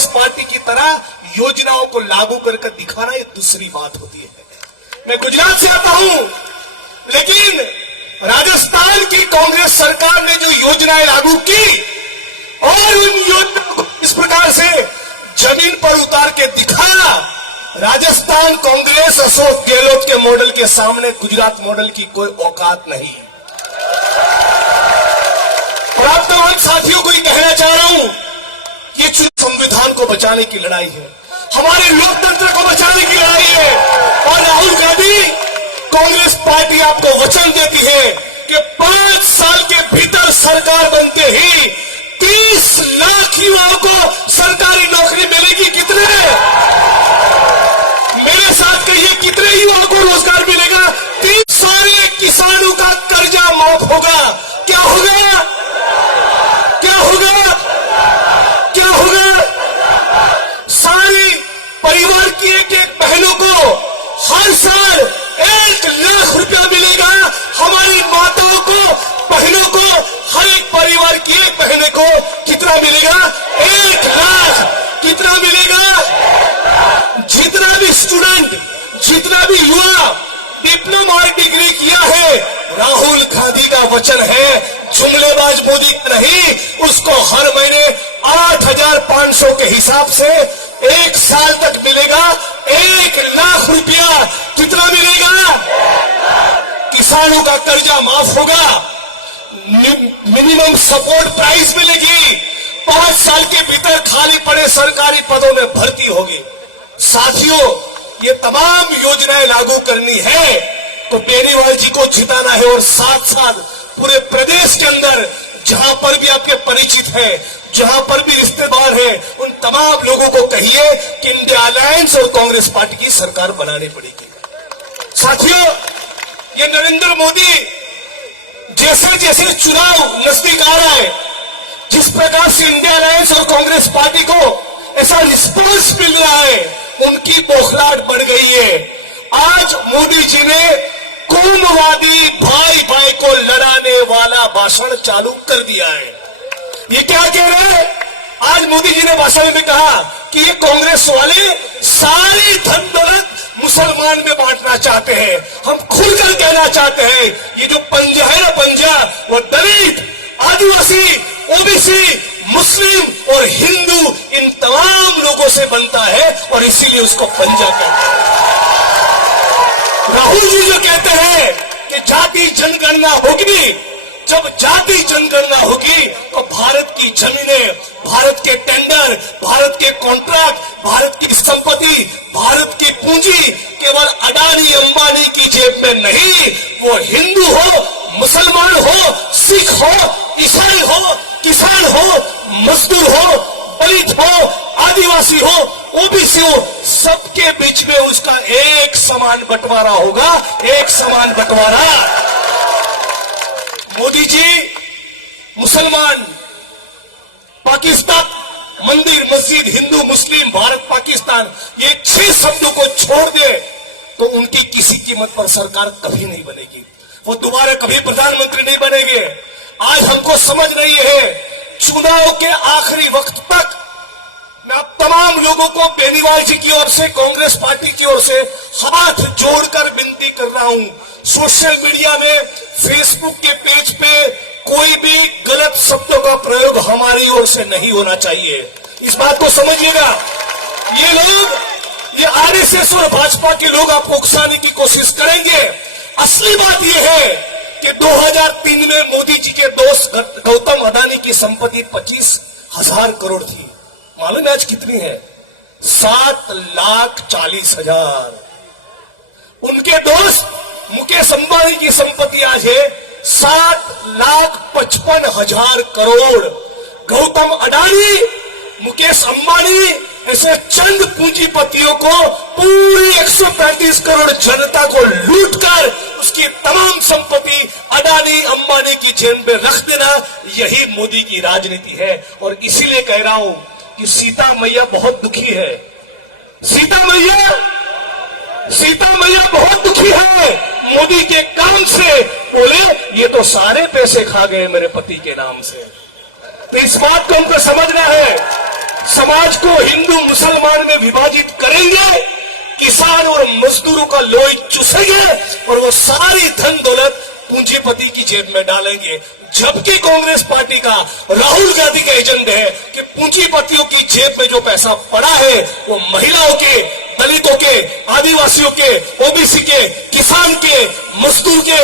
Congress party की तरह योजनाओं को लागू करके दिखाना ये दूसरी बात होती है। मैं गुजरात से आता हूं, लेकिन राजस्थान की कांग्रेस सरकार ने जो योजनाएं लागू की और उन योजनाओं को इस प्रकार से जमीन पर उतार के दिखाया, राजस्थान कांग्रेस अशोक गहलोत के मॉडल के सामने गुजरात मॉडल की कोई औकात नहीं। और आप तमाम साथियों को ये कहना चाह रहा हूं, ये संविधान को बचाने की लड़ाई है, हमारे लोकतंत्र को बचाने की लड़ाई है। और राहुल गांधी, कांग्रेस पार्टी आपको वचन देती है कि 5 साल के भीतर सरकार बनते ही 30 लाख युवाओं को सरकारी नौकरी मिलेगी। कितने? मेरे साथ कहिए, कितने युवाओं को रोजगार मिलेगा? 30 सारे किसानों का कर्जा माफ होगा। क्या होगा? क्या होगा? क्या होगा? सारी परिवार की एक एक बहनों को हर साल 1 लाख रुपया मिलेगा। हमारी माताओं को, बहनों को, हर एक परिवार की एक बहन को कितना मिलेगा? 1 लाख। कितना मिलेगा? जितना भी स्टूडेंट, जितना भी युवा डिप्लोमा और डिग्री किया है, राहुल गांधी का वचन है, जुमलेबाज मोदी का नहीं, उसको हर महीने 8,500 के हिसाब से 1 साल तक मिलेगा 1 लाख रुपया। कितना मिलेगा? किसानों का कर्जा माफ होगा, मिनिमम सपोर्ट प्राइस मिलेगी, 5 साल के भीतर खाली पड़े सरकारी पदों में भर्ती होगी। साथियों, ये तमाम योजनाएं लागू करनी है तो बेनीवाल जी को जिताना है, और साथ साथ पूरे प्रदेश के अंदर जहां पर भी आपके परिचित है, जहां पर भी रिश्तेदार है, उन तमाम लोगों को कहिए कि इंडिया अलायंस और कांग्रेस पार्टी की सरकार बनानी पड़ेगी। साथियों, ये नरेंद्र मोदी जैसे जैसे चुनाव नजदीक आ रहा है, जिस प्रकार से इंडिया अलायंस और कांग्रेस पार्टी को ऐसा रिस्पॉन्स मिल रहा है, उनकी बौखलाहट बढ़ गई है। आज मोदी जी ने कौमवादी भाई भाई को लड़ाने वाला भाषण चालू कर दिया है। ये क्या कह रहे हैं? आज मोदी जी ने भाषण में कहा कि ये कांग्रेस वाले सारी धन दौलत मुसलमान में बांटना चाहते हैं। हम खुलकर कहना चाहते हैं, ये जो पंजा है ना, पंजा, वो दलित, आदिवासी, ओबीसी, मुस्लिम और हिंदू, इन तमाम लोगों से बनता है, और इसीलिए उसको पंजा कहते हैं। राहुल जी जो कहते हैं कि जाति जनगणना होगी, जब जाति जनगणना होगी तो भारत की जमीनें, भारत के टेंडर, भारत के कॉन्ट्रैक्ट, भारत की संपत्ति, भारत की पूंजी केवल अडानी अंबानी की जेब में नहीं, वो हिंदू हो, मुसलमान हो, सिख हो, ईसाई हो, किसान हो, मजदूर हो, दलित हो, आदिवासी हो, ओबीसी हो, सबके बीच में उसका एक समान बंटवारा होगा, एक समान बंटवारा। मोदी जी मुसलमान, पाकिस्तान, मंदिर, मस्जिद, हिंदू, मुस्लिम, भारत, पाकिस्तान, ये 6 शब्दों को छोड़ दे तो उनकी किसी कीमत पर सरकार कभी नहीं बनेगी, वो दोबारा कभी प्रधानमंत्री नहीं बनेंगे। आज हमको समझ नहीं है, चुनाव के आखिरी वक्त तक मैं आप तमाम लोगों को बेनीवाल जी की ओर से, कांग्रेस पार्टी की ओर से हाथ जोड़कर विनती कर रहा हूं, सोशल मीडिया में, फेसबुक के पेज पे कोई भी गलत शब्दों का प्रयोग हमारी ओर से नहीं होना चाहिए। इस बात को समझिएगा। ये लोग, ये आरएसएस और भाजपा के लोग आपको उकसाने की कोशिश करेंगे। असली बात यह है कि 2003 में मोदी जी के दोस्त गौतम अडानी की संपत्ति 25,000 करोड़ थी। मालूम है आज कितनी है? 7,40,000। उनके दोस्त मुकेश अंबानी की संपत्ति आज है 7,55,000 करोड़। गौतम अडानी, मुकेश अंबानी, ऐसे चंद पूंजीपतियों को पूरी 135 करोड़ जनता को लूटकर उसकी तमाम संपत्ति अडानी अंबानी की जेब में रख देना, यही मोदी की राजनीति है। और इसीलिए कह रहा हूं कि सीता मैया बहुत दुखी है। सीता मैया बहुत दुखी है मोदी के काम से। बोले ये तो सारे पैसे खा गए मेरे पति के नाम से। तो इस बात को हमको समझना है। समाज समाज को हिंदू मुसलमान में विभाजित करेंगे, किसान और मजदूरों का लोही चूसेंगे और वो सारी धन दौलत पूंजीपति की जेब में डालेंगे। जबकि कांग्रेस पार्टी का, राहुल गांधी का एजेंडा है कि पूंजीपतियों की जेब में जो पैसा पड़ा है वो महिलाओं के, दलितों के, आदिवासियों के, ओबीसी के, किसान के, मजदूर के,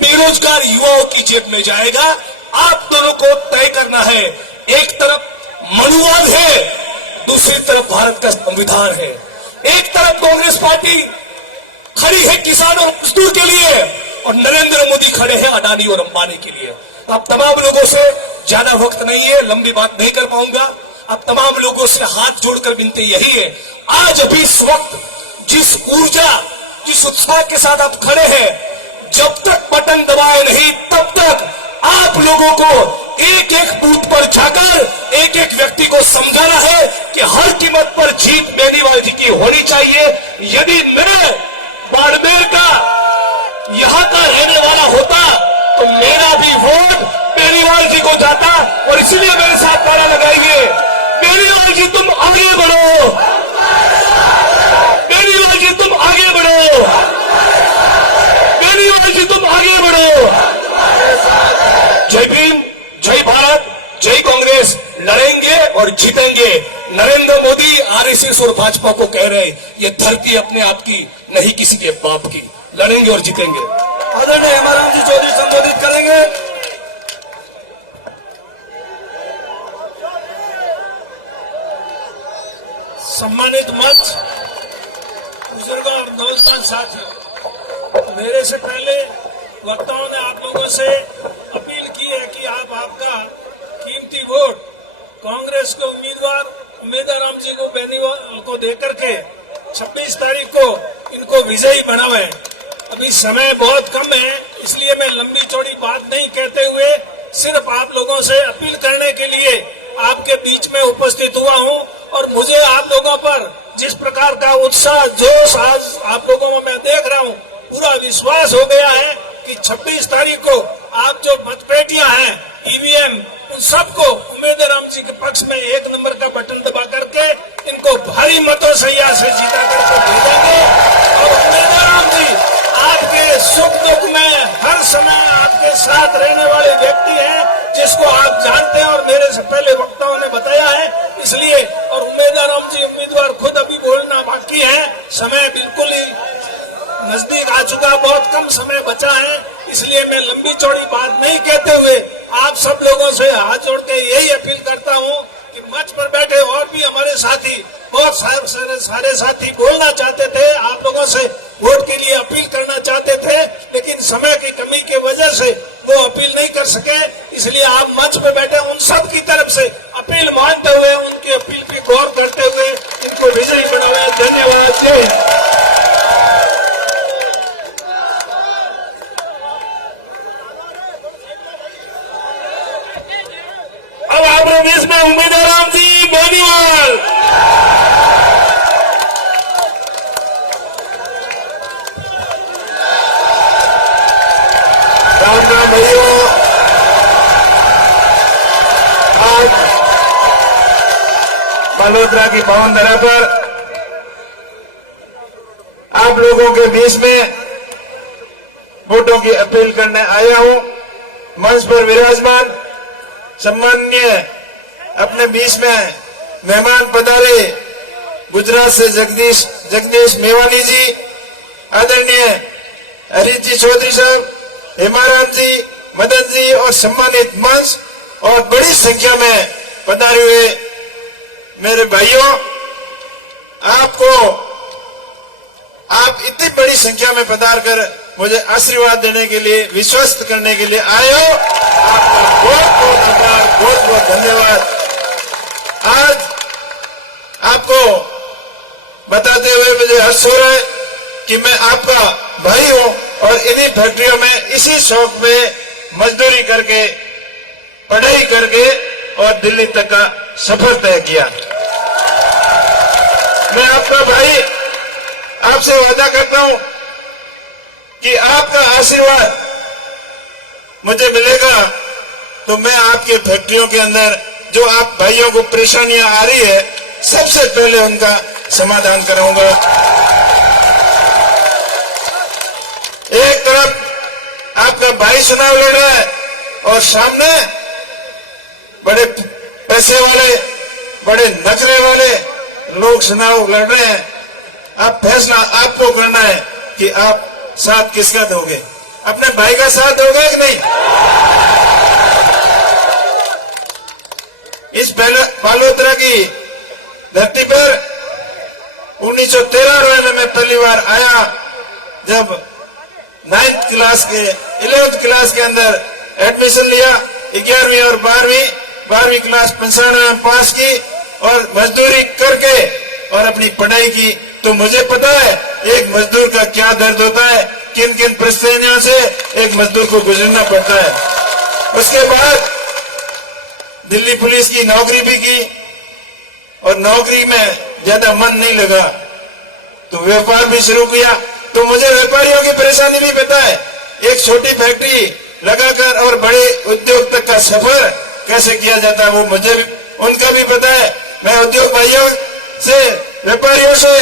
बेरोजगार युवाओं की जेब में जाएगा। आप दोनों को तय करना है। एक तरफ मनुवाद है, दूसरी तरफ भारत का संविधान है। एक तरफ कांग्रेस पार्टी खड़ी है किसान और मजदूर के लिए और नरेंद्र मोदी खड़े हैं अडानी और अंबानी के लिए। अब तमाम लोगों से, ज्यादा वक्त नहीं है, लंबी बात नहीं कर पाऊंगा, अब तमाम लोगों से हाथ जोड़कर विनती यही है, आज अभी इस वक्त जिस ऊर्जा, जिस उत्साह के साथ आप खड़े हैं, जब तक बटन दबाए नहीं तब तक आप लोगों को एक एक बूथ पर जाकर एक एक व्यक्ति को समझाना है कि हर कीमत पर जीत बेनीवाल जी की होनी चाहिए। यदि मैं बाड़मेर का, यहां का रहने वाला होता तो मेरा भी वोट बेनीवाल जी को जाता और इसलिए मेरे साथ नारा लगाइए, बेनीवाल जी तुम आगे बढ़ो, बेनीवाल जी तुम आगे बढ़ो, बेनीवाल जी तुम आगे बढ़ो। जय भीम, जय भारत, जय कांग्रेस। लड़ेंगे और जीतेंगे। नरेंद्र मोदी आरएसएस और भाजपा को कह रहे हैं ये धरती अपने आप की नहीं किसी के बाप की। लड़ेंगे और जीतेंगे। आदरणीय हेमाराम जी चौधरी संबोधित करेंगे। सम्मानित मंच, बुजुर्गों और नौजवान साथियों, मेरे से पहले वक्ताओं ने आप लोगों से अपील की है कि आप आपका कीमती वोट कांग्रेस के उम्मीदवार राम जी को बेनीवाल को देकर के 26 तारीख को इनको विजयी बनावे। अभी समय बहुत कम है, इसलिए मैं लंबी चौड़ी बात नहीं कहते हुए सिर्फ आप लोगों से अपील करने के लिए आपके बीच में उपस्थित हुआ हूं। और मुझे आप लोगों पर जिस प्रकार का उत्साह, जोश आज आप लोगों में मैं देख रहा हूं, पूरा विश्वास हो गया है कि 26 तारीख को आप जो मतपेटियां हैं, ईवीएम, उन सबको राम जी के पक्ष में एक नंबर का बटन दबा करके इनको भारी मतों से यहाँ से जीता करके भेजेंगे। और राम जी आपके सुख दुख में हर समय आपके साथ रहने वाले व्यक्ति हैं, जिसको आप जानते हैं और मेरे से पहले वक्ताओं ने बताया है। इसलिए और राम जी उम्मीदवार खुद अभी बोलना बाकी है, समय बिल्कुल ही नजदीक आ चुका, बहुत कम समय बचा है, इसलिए मैं लंबी चौड़ी बात नहीं कहते हुए आप सब लोगों से हाथ जोड़ के यही अपील करता हूं कि मंच पर बैठे और भी हमारे साथी, बहुत सारे साथी बोलना चाहते थे, आप लोगों से वोट के लिए अपील करना चाहते थे, लेकिन समय की कमी की वजह से वो अपील नहीं कर सके। इसलिए आप मंच पर बैठे उन सब की तरफ से अपील मानते हुए, उनकी अपील पे गौर करते हुए इनको विजयी बनावे। धन्यवाद। जय हिंद। अब आप बीच में राम जी बेनीवाल। राम राम भैया, आज बालोतरा की पावन धरा पर आप लोगों के बीच में वोटों की अपील करने आया हूं। मंच पर विराजमान सम्माननीय अपने बीच में मेहमान पधारे गुजरात से जगदीश मेवानी जी, आदरणीय हरीश जी चौधरी साहब, हेमाराम जी, मदन जी और सम्मानित मंच और बड़ी संख्या में पधारे हुए मेरे भाइयों, आप इतनी बड़ी संख्या में पधार कर मुझे आशीर्वाद देने के लिए, विश्वस्त करने के लिए आए हो, आपका बहुत बहुत आभार, बहुत बहुत धन्यवाद। आज आपको बताते हुए मुझे हर्ष हो रहा है कि मैं आपका भाई हूं और इन्हीं फैक्ट्रियों में इसी शौक में मजदूरी करके, पढ़ाई करके और दिल्ली तक का सफर तय किया। मैं आपका भाई, आपसे वादा करता हूं कि आपका आशीर्वाद मुझे मिलेगा तो मैं आपके फैक्ट्रियों के अंदर जो आप भाइयों को परेशानियां आ रही है सबसे पहले उनका समाधान कराऊंगा। एक तरफ आपका भाई चुनाव लड़ रहा है और सामने बड़े पैसे वाले, बड़े नखरे वाले लोग चुनाव लड़ रहे हैं। आप फैसला आपको करना है कि आप साथ किसका दोगे। अपने भाई का साथ दोगे कि नहीं? इस बालोतरा की धरती पर 1913 में मैं पहली बार आया, जब 9th क्लास के 11th क्लास के अंदर एडमिशन लिया। 11वीं और 12वीं क्लास 95 में पास की और मजदूरी करके और अपनी पढ़ाई की। तो मुझे पता है एक मजदूर का क्या दर्द होता है, किन किन परिस्थितियों से एक मजदूर को गुजरना पड़ता है। उसके बाद दिल्ली पुलिस की नौकरी भी की और नौकरी में ज्यादा मन नहीं लगा तो व्यापार भी शुरू किया। तो मुझे व्यापारियों की परेशानी भी पता है। एक छोटी फैक्ट्री लगाकर और बड़े उद्योग तक का सफर कैसे किया जाता है वो मुझे भी, उनका भी पता है। मैं उद्योग भाइयों से, व्यापारियों से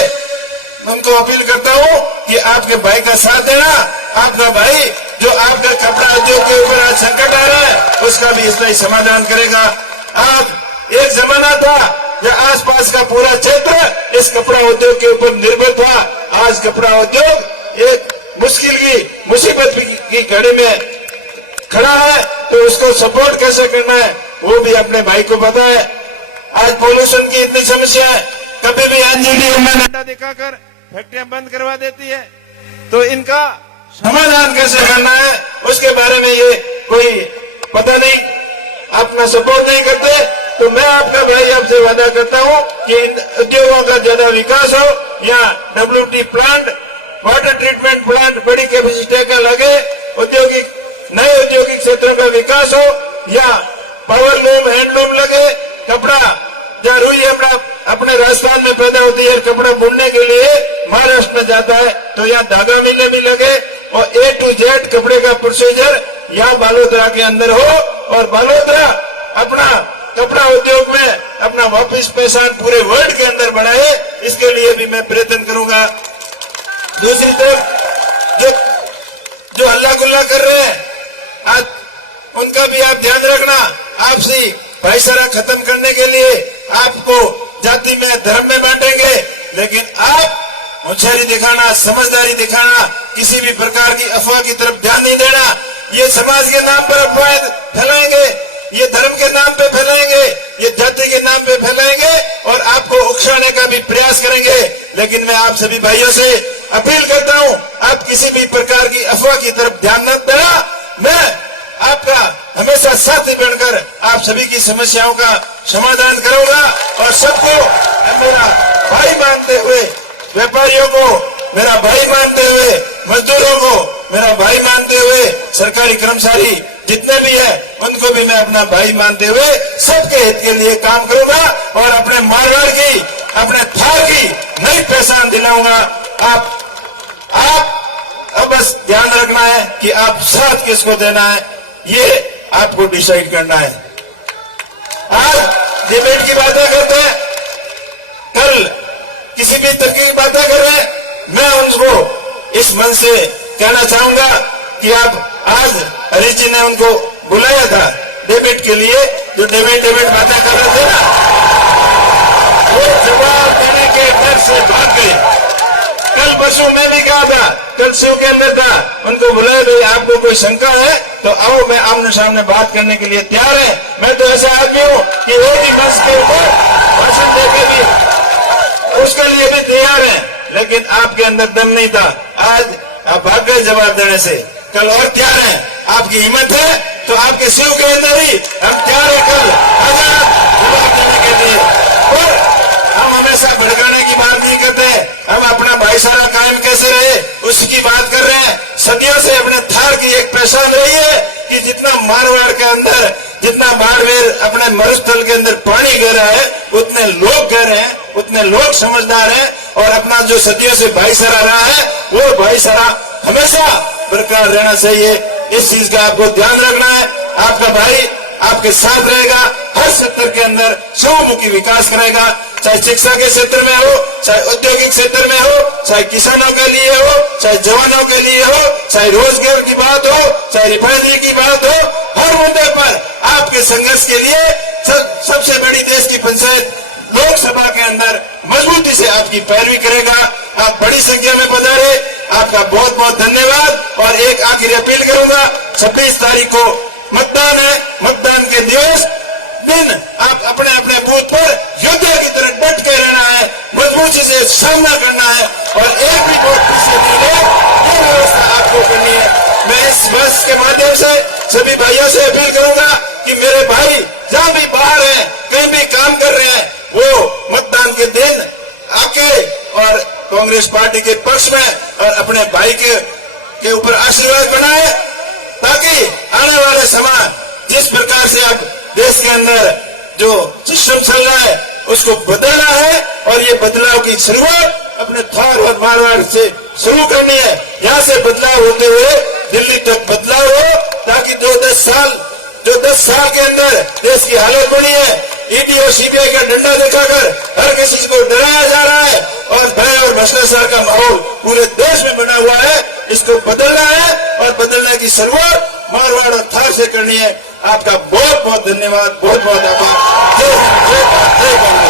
उनको अपील करता हूं कि आपके भाई का साथ देना। आपका भाई जो आपका कपड़ा उद्योग के ऊपर आज संकट आ रहा है उसका भी इसलिए समाधान करेगा। आप एक जमाना था जब आसपास का पूरा क्षेत्र इस कपड़ा उद्योग के ऊपर निर्भर था। आज कपड़ा उद्योग एक मुश्किल की, मुसीबत की घड़ी में खड़ा है, तो उसको सपोर्ट कैसे करना है वो भी अपने भाई को पता है। आज पोल्यूशन की इतनी समस्या है, कभी भी एनजीटी में डंडा दिखाकर फैक्ट्रियां बंद करवा देती है, तो इनका समाधान कैसे करना है उसके बारे में ये कोई पता नहीं, अपना सपोर्ट नहीं करते। तो मैं आपका भाई आपसे वादा करता हूं कि इन उद्योगों का ज्यादा विकास हो, या WT plant, water treatment plant बड़ी कैपेसिटी का लगे, औद्योगिक नए औद्योगिक क्षेत्रों का विकास हो, या पावर लूम, हैंडलूम लगे। कपड़ा जहाँ रुई अपने राजस्थान में पैदा होती है, कपड़ा बुनने के लिए महाराष्ट्र में जाता है, तो यहाँ धागा मिलने भी लगे और A to Z कपड़े का प्रोसीजर यहाँ बालोतरा के अंदर हो और बालोतरा अपना कपड़ा उद्योग में अपना वापिस पहचान पूरे वर्ल्ड के अंदर बढ़ाए। इसके लिए भी मैं प्रयत्न करूंगा। दूसरी तरफ जो हल्ला गुल्ला कर रहे हैं आज उनका भी आप ध्यान रखना। आपसी भाईचारा खत्म करने के लिए आपको जाति में, धर्म में बांटेंगे, लेकिन आप होशियारी दिखाना, समझदारी दिखाना, किसी भी प्रकार की अफवाह की तरफ ध्यान नहीं देना। ये समाज के नाम पर अफवाहें फैलाएंगे, ये धर्म के नाम पे फैलाएंगे, ये जाति के नाम पे फैलाएंगे और आपको उकसाने का भी प्रयास करेंगे। लेकिन मैं आप सभी भाइयों से अपील करता हूं, आप किसी भी प्रकार की अफवाह की तरफ ध्यान न देना। मैं आपका हमेशा साथी बनकर आप सभी की समस्याओं का समाधान करूंगा और सबको मेरा भाई मानते हुए, व्यापारियों को मेरा भाई मानते हुए, मजदूरों को मेरा भाई मानते हुए, सरकारी कर्मचारी जितने भी है उनको भी मैं अपना भाई मानते हुए सबके हित के लिए काम करूंगा और अपने मारवाड़ की, अपने थार की नई पहचान दिलाऊंगा। आप अब बस ध्यान रखना है कि आप साथ किसको देना है, ये आपको डिसाइड करना है। आज डिबेट की बातें करते हैं, कल किसी भी तरीके की बातें कर रहे हैं। मैं उनको इस मन से कहना चाहूंगा कि आप आज हरीश जी ने उनको बुलाया था डिबेट के लिए, जो डिबेट बातें कर रहे थे ना, वो जवाब देने के डर से भाग गए। कल परसों मैं भी कहा था, कल शिव के अंदर था, उनको बुलाया भाई आपको कोई शंका है तो आओ, मैं आमने सामने बात करने के लिए तैयार है। मैं तो ऐसा आदमी हूँ कि एक ही बस के ऊपर भाषण देके भी उसके लिए भी तैयार है, लेकिन आपके अंदर दम नहीं था। आज आप भाग गए जवाब देने से, कल और तैयार है। आपकी हिम्मत है तो आपके शिव के अंदर ही हम तैयार है कल आजाद जवाब देने के लिए। और हम हमेशा भड़काने की बात नहीं करते, हम अपना भाईचारा कायम कैसे रहे उसकी बात कर रहे हैं। सदियों से अपने थार की एक पहचान रही है कि जितना मारवाड़ के अंदर, जितना बाड़मेर अपने मरुस्थल के अंदर पानी गहरा है, उतने लोग गहरे हैं, उतने लोग समझदार हैं और अपना जो सदियों से भाईचारा रहा है वो भाईचारा हमेशा बरकरार रहना चाहिए। इस चीज का आपको ध्यान रखना है। आपका भाई आपके साथ रहेगा, हर सेक्टर के अंदर सर्वमुखी विकास करेगा, चाहे शिक्षा के क्षेत्र में हो, चाहे औद्योगिक क्षेत्र में हो, चाहे किसानों के लिए हो, चाहे जवानों के लिए हो, चाहे रोजगार की बात हो, चाहे रिफाइनरी की बात हो, हर मुद्दे पर आपके संघर्ष के लिए सबसे बड़ी देश की पंचायत लोकसभा के अंदर मजबूती से आपकी पैरवी करेगा। आप बड़ी संख्या में पधारे, आपका बहुत बहुत धन्यवाद। और एक आखिरी अपील करूंगा, 26 तारीख को मतदान है, मतदान के दिन आप अपने अपने बूथ पर योद्धा की तरह डट के रहना है, मजबूती से सामना करना है और एक भी वोट पीछे नहीं है, ये व्यवस्था आपको करनी है। मैं इस बस के माध्यम से सभी भाइयों से अपील करूंगा कि मेरे भाई जहां भी बाहर हैं, कहीं भी काम कर रहे हैं, वो मतदान के दिन आके और कांग्रेस पार्टी के पक्ष में और अपने भाई के ऊपर आशीर्वाद बनाए, ताकि आने वाले समय जिस प्रकार से अब देश के अंदर जो सिस्टम चल रहा है उसको बदलना है और ये बदलाव की शुरुआत अपने थार और मारवाड़ से शुरू करनी है। यहाँ से बदलाव होते हुए दिल्ली तक बदलाव हो, ताकि जो 10 साल के अंदर देश की हालत बनी है, ईडी और सीबीआई का डंडा दिखाकर हर किसी को डराया जा रहा है और भय और भ्रष्टाचार का माहौल पूरे देश में बना हुआ है, इसको बदलना है और बदलने की शुरुआत मारवाड़ और थार से करनी है। आपका बहुत बहुत धन्यवाद, बहुत बहुत आभार। जय हिंद, जय भारत, जय कांग्रेस।